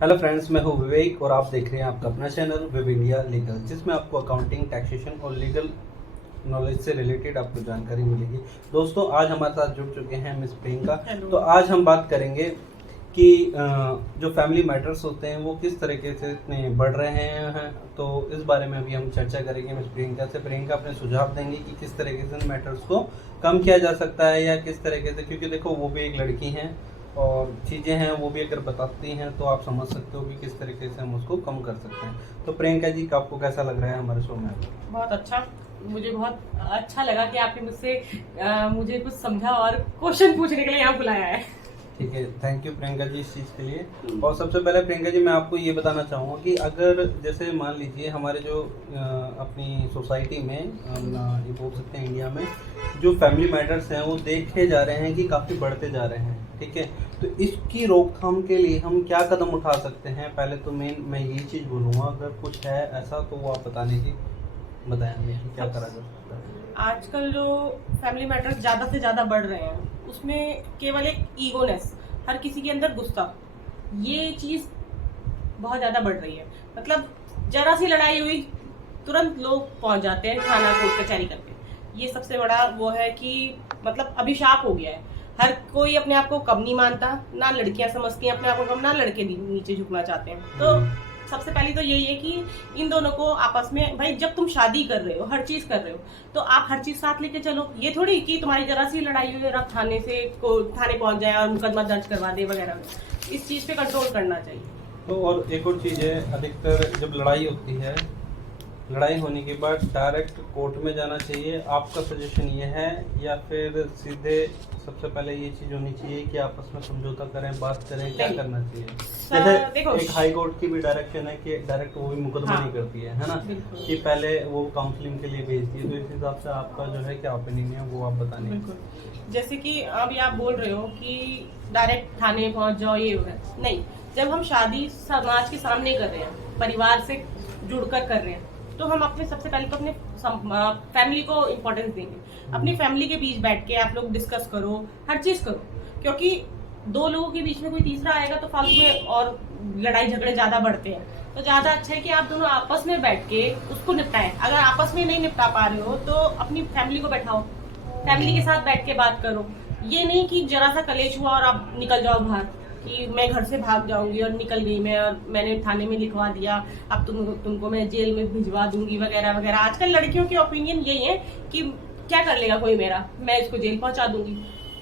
Hello friends, मैं हूं विवेक और आप देख रहे हैं आपका अपना चैनल विव इंडिया लीगल, जिसमें आपको अकाउंटिंग, टैक्सेशन और लीगल नॉलेज से रिलेटेड आपको जानकारी मिलेगी। दोस्तों, आज हमारे साथ जुड़ चुके हैं मिस प्रियंका। तो आज हम बात करेंगे कि जो फैमिली मैटर्स होते हैं वो किस तरीके से इतने बढ़ रहे हैं। तो इस बारे में अभी हम चर्चा करेंगे मिस प्रियंका से। प्रियंका अपने सुझाव देंगे कि किस तरीके से इन मैटर्स को कम किया जा सकता है या किस तरीके से, क्योंकि देखो वो भी एक लड़की हैं और चीज़ें हैं वो भी अगर बताती हैं तो आप समझ सकते हो कि किस तरीके से हम उसको कम कर सकते हैं। तो प्रियंका जी, आपको कैसा लग रहा है हमारे शो में? बहुत अच्छा, मुझे बहुत अच्छा लगा कि आपने मुझसे मुझे कुछ समझा और क्वेश्चन पूछने के लिए यहाँ बुलाया है। ठीक है, थैंक यू प्रियंका जी इस चीज़ के लिए। और सबसे पहले प्रियंका जी, मैं आपको ये बताना चाहूँगा कि अगर जैसे मान लीजिए हमारे जो अपनी सोसाइटी में ये बोल सकते हैं इंडिया में जो फैमिली मैटर्स हैं वो देखे जा रहे हैं कि काफ़ी बढ़ते जा रहे हैं, ठीक है। तो इसकी रोकथाम के लिए हम क्या कदम उठा सकते हैं? पहले तो मैं यही चीज़ बोलूँगा, अगर कुछ है ऐसा तो वो आप बताने की बताएंगे कि क्या करा जा सकता है। आजकल जो फैमिली मैटर्स ज़्यादा से ज़्यादा बढ़ रहे हैं उसमें केवल एक ईगोनेस, हर किसी के अंदर गुस्सा, ये चीज़ बहुत ज़्यादा बढ़ रही है। मतलब जरा सी लड़ाई हुई तुरंत लोग पहुंच जाते हैं थाना कोर्ट कचहरी करके। ये सबसे बड़ा वो है कि मतलब अभिशाप हो गया है। हर कोई अपने आप को कम नहीं मानता, ना लड़कियां समझती हैं अपने आप को कम, ना लड़के नीचे झुकना चाहते हैं। तो सबसे पहले तो यही है कि इन दोनों को आपस में, भाई जब तुम शादी कर रहे हो, हर चीज कर रहे हो, तो आप हर चीज साथ लेके चलो। ये थोड़ी कि तुम्हारी जरा सी लड़ाई हुई और आप थाने पहुंच जाए और मुकदमा दर्ज करवा दे वगैरह। इस चीज पे कंट्रोल करना चाहिए। तो और एक और चीज़ है, अधिकतर जब लड़ाई होती है, लड़ाई होने के बाद डायरेक्ट कोर्ट में जाना चाहिए, आपका सजेशन ये है, या फिर सीधे सबसे पहले ये चीज़ होनी चाहिए कि आपस में समझौता करें, बात करें, क्या करना चाहिए? जैसे एक हाई कोर्ट की भी डायरेक्शन है कि डायरेक्ट वो भी मुकदमा नहीं करती है ना, कि पहले वो काउंसलिंग के लिए भेजती है। तो इस हिसाब से आपका जो है क्या ओपिनियन है वो आप बताने। बिल्कुल, जैसे कि अभी आप बोल रहे हो कि डायरेक्ट थाने पहुंच जाओ, ये नहीं। जब हम शादी समाज के सामने कर रहे हैं, परिवार से जुड़कर कर रहे हैं, तो हम अपने सबसे पहले तो अपने फैमिली को इम्पोर्टेंस देंगे। अपनी फैमिली के बीच बैठ के आप लोग डिस्कस करो, हर चीज करो, क्योंकि दो लोगों के बीच में कोई तीसरा आएगा तो फालतू में और लड़ाई झगड़े ज्यादा बढ़ते हैं। तो ज्यादा अच्छा है कि आप दोनों आपस में बैठ के उसको निपटाएं। अगर आपस में नहीं निपटा पा रहे हो तो अपनी फैमिली को बैठाओ, फैमिली के साथ बैठ के बात करो। ये नहीं कि जरा सा कलेश हुआ और आप निकल जाओ बाहर, कि मैं घर से भाग जाऊंगी और निकल गई मैं, और मैंने थाने में लिखवा दिया, अब तुमको मैं जेल में भिजवा दूंगी वगैरह वगैरह। आजकल लड़कियों की ओपिनियन यही है कि क्या कर लेगा कोई मेरा, मैं इसको जेल पहुंचा दूंगी।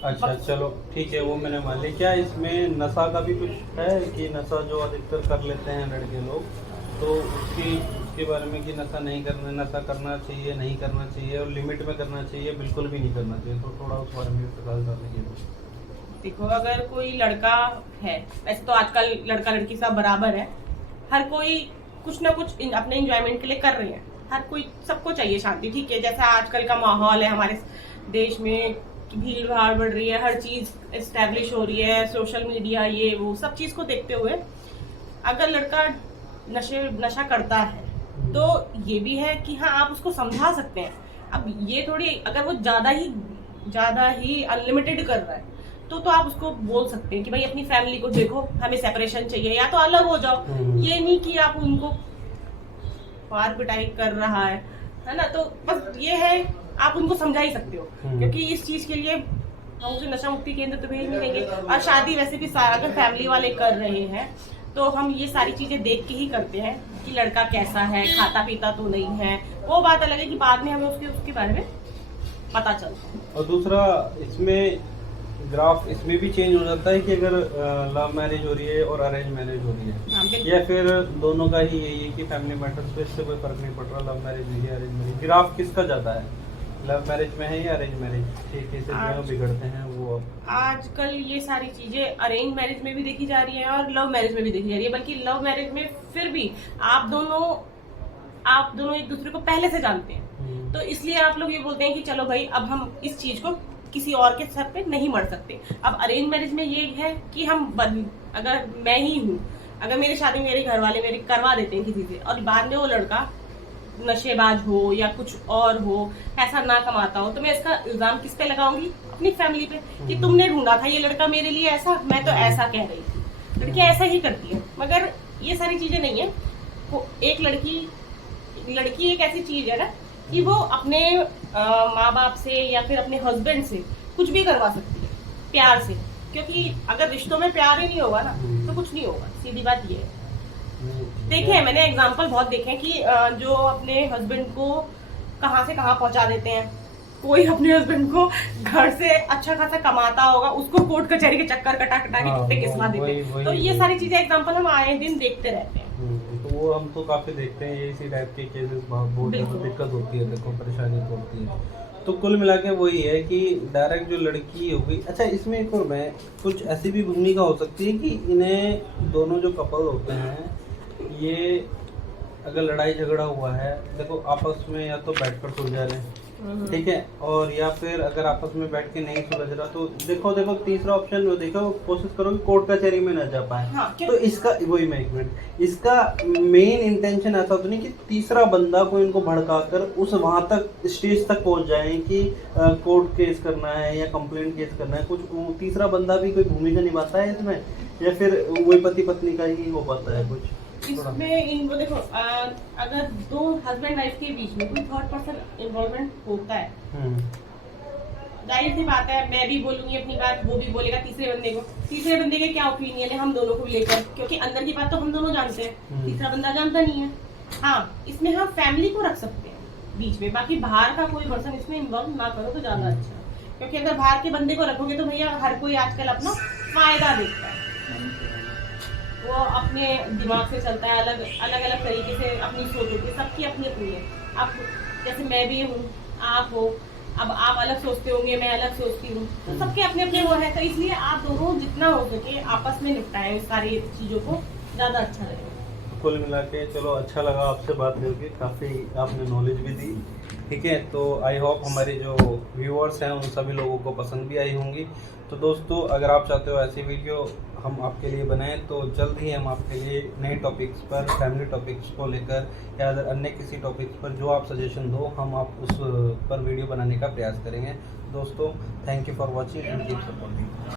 अच्छा चलो ठीक है, वो मैंने मान लिया। क्या इसमें नशा का भी कुछ है कि नशा जो अधिकतर कर लेते हैं लड़के लोग, तो उसके बारे में कि नशा नहीं करना, नशा करना चाहिए नहीं करना चाहिए, और लिमिट में करना चाहिए बिल्कुल भी नहीं करना चाहिए, तो थोड़ा उस बारे में प्रकाश डालेंगे। देखो, अगर कोई लड़का है, वैसे तो आजकल लड़का लड़की सब बराबर है, हर कोई कुछ ना कुछ अपने एंजॉयमेंट के लिए कर रहे हैं। हर कोई, सबको चाहिए शांति, ठीक है। जैसा आजकल का माहौल है हमारे देश में, भीड़ भाड़ बढ़ रही है, हर चीज एस्टेब्लिश हो रही है, सोशल मीडिया, ये वो सब चीज को देखते हुए अगर लड़का नशा करता है तो ये भी है कि हाँ, आप उसको समझा सकते हैं। अब ये थोड़ी, अगर वो ज्यादा ही अनलिमिटेड कर रहा है तो आप उसको बोल सकते हैं कि भाई अपनी फैमिली को देखो, हमें सेपरेशन चाहिए, या तो अलग हो जाओ। ये नहीं कि आप उनको मार पिटाई कर रहा है ना। तो बस ये है, आप उनको समझा ही सकते हो, क्योंकि इस चीज के लिए हम उसे नशा मुक्ति केंद्र तो भेज नहीं देंगे। और शादी वैसे भी अगर फैमिली वाले कर रहे हैं तो हम ये सारी चीजें देख के ही करते हैं कि लड़का कैसा है, खाता पीता तो नहीं है। वो बात अलग है कि बाद में हमें उसके बारे में पता चलता है। और दूसरा, इसमें ग्राफ इसमें भी चेंज हो जाता है कि अगर लव मैरिज हो रही है और अरेंज मैरिज हो रही है, या फिर दोनों का ही यही है कि फैमिली मैटर्स पे इससे कोई फर्क नहीं पड़ रहा, लव मैरिज हुई है अरेंज मैरिज, ग्राफ किसका ज्यादा है, लव मैरिज में है या अरेंज मैरिज? ठीक है, जो बिगड़ते हैं वो आजकल ये सारी चीजें अरेंज मैरिज में भी देखी जा रही है और लव मैरिज में भी देखी जा रही है। बल्कि लव मैरिज में फिर भी आप दोनों एक दूसरे को पहले से जानते हैं, तो इसलिए आप लोग ये बोलते हैं कि चलो भाई, अब हम इस चीज को किसी और के सर पे नहीं मर सकते। अब अरेंज मैरिज में ये है कि अगर मैं ही हूँ, अगर मेरी शादी मेरे घर वाले मेरे करवा देते हैं किसी से, और बाद में वो लड़का नशेबाज हो या कुछ और हो, पैसा ना कमाता हो, तो मैं इसका इल्जाम किस पे लगाऊंगी? अपनी फैमिली पे, कि तुमने ढूंढा था ये लड़का मेरे लिए ऐसा, मैं तो ऐसा कह रही थी। लड़कियां ऐसा ही करती है। मगर ये सारी चीजें नहीं है। एक लड़की एक ऐसी चीज है ना कि वो अपने माँ बाप से या फिर अपने हस्बैंड से कुछ भी करवा सकती है प्यार से, क्योंकि अगर रिश्तों में प्यार ही नहीं होगा ना तो कुछ नहीं होगा, सीधी बात ये है। देखे हैं मैंने एग्जाम्पल बहुत देखे हैं कि जो अपने हस्बैंड को कहाँ से कहाँ पहुंचा देते हैं। कोई अपने हस्बैंड को घर से अच्छा खासा कमाता होगा, उसको कोर्ट कचहरी के चक्कर कटा कटा के कितने किस्सा देते हैं। तो ये सारी चीजें एग्जाम्पल हम आए दिन देखते रहते हैं। तो वो हम तो काफी देखते हैं, इसी टाइप के केसेस बहुत ज्यादा दिक्कत होती है, देखो परेशानी तो होती है। तो कुल मिला के वही है कि डायरेक्ट जो लड़की होगी, अच्छा इसमें एक और मैं कुछ ऐसी भी भूमिका हो सकती है कि इन्हें दोनों जो कपल होते हैं ये अगर लड़ाई झगड़ा हुआ है, देखो आपस में या तो बैठकर सुलझा लें, ठीक है, और या फिर अगर आपस में बैठ के नहीं सुलझ रहा तो देखो तीसरा ऑप्शन जो देखो कोशिश करो कि कोर्ट कचहरी में न जा पाए। हाँ, तो इसका वही मैं एक मिनट, इसका मेन इंटेंशन ऐसा तो नहीं कि तीसरा बंदा को इनको भड़काकर उस वहां तक स्टेज तक पहुंच जाए कि कोर्ट केस करना है या कंप्लेंट केस करना है, कुछ तीसरा बंदा भी कोई भूमिका निभाता है इसमें, या फिर वही पति पत्नी का ही हो पाता है कुछ इसमें। इनको देखो अगर दो हस्बैंड वाइफ के बीच में कोई थर्ड पर्सन इन्वॉल्वमेंट होता है, जाहिर सी बात है मैं भी बोलूंगी अपनी बात, वो भी बोलेगा तीसरे बंदे के क्या ओपिनियन है हम दोनों को लेकर, क्योंकि अंदर की बात तो हम दोनों जानते हैं, तीसरा बंदा जानता नहीं है। हाँ, इसमें हम फैमिली को रख सकते हैं बीच में, बाकी बाहर का कोई पर्सन इसमें इन्वॉल्व ना करो तो ज्यादा अच्छा, क्योंकि अगर बाहर के बंदे को रखोगे तो भैया हर कोई आजकल अपना फायदा देखता है, वो अपने दिमाग से चलता है, अलग तरीके से अपनी सोच होती है, सबकी अपनी अपनी है। अब जैसे मैं भी हूँ, आप हो, अब आप अलग सोचते होंगे, मैं अलग सोचती हूँ, तो सबके अपने अपने वो है। तो इसलिए आप दोनों जितना हो सके आपस में निपटाएं सारी चीजों को, ज्यादा अच्छा लगेगा। कुल मिला के चलो अच्छा लगा आपसे बात करके, काफ़ी आपने नॉलेज भी दी, ठीक है। तो आई होप हमारे जो व्यूअर्स हैं उन सभी लोगों को पसंद भी आई होंगी। तो दोस्तों अगर आप चाहते हो ऐसी वीडियो हम आपके लिए बनाएं तो जल्द ही हम आपके लिए नए टॉपिक्स पर, फैमिली टॉपिक्स को लेकर या अन्य किसी टॉपिक्स पर जो आप सजेशन दो हम आप उस पर वीडियो बनाने का प्रयास करेंगे। दोस्तों thank you for watching and keep supporting.